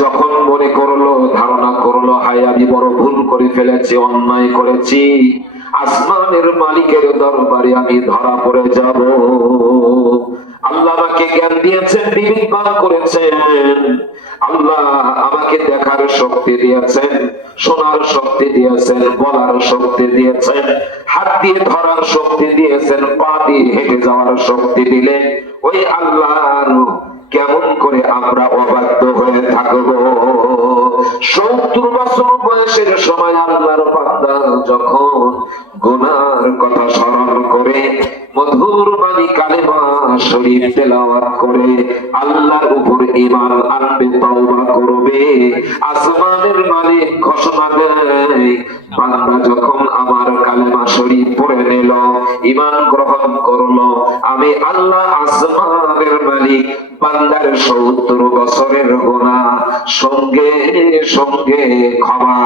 যখন মনে করলো, ধারণা করলো, হায় আমি বড় ভুল করে ফেলেছি, অন্যায় করেছি, আসমানের মালিকের দরবারে আমি ধরা পড়ে যাব। আল্লাহ আমাকে জ্ঞান দিয়েছেন, বিবেক দান করেছেন, আল্লাহ আমাকে দেখার শক্তি দিয়েছেন, শোনার শক্তি দিয়েছেন, বলার শক্তি দিয়েছেন, হাত দিয়ে ধরার শক্তি দিয়েছেন, পা দিয়ে হেঁটে যাওয়ার শক্তি দিলেন। ওই আল্লাহর কেমন করে আমরা অবাধ্য হয়ে থাকবো? 70 বছর বয়সের সময় আল্লাহর বান্দা যখন গুনার কথা স্মরণ করে মধুর বাণী কালেমা শরীফ তেলাওয়াত করে আল্লাহর উপর ঈমান আনবে, তওবা করবে, আসমানের মালিক ঘোষণা দেয়, বান্দা যখন আমার কালেমা শরীফ পড়ে নিল, ঈমান গ্রহণ করলো, আমি আল্লাহ আসমানের মালিক বান্দার 70 বছরের গুনাহ সঙ্গে সঙ্গে ক্ষমা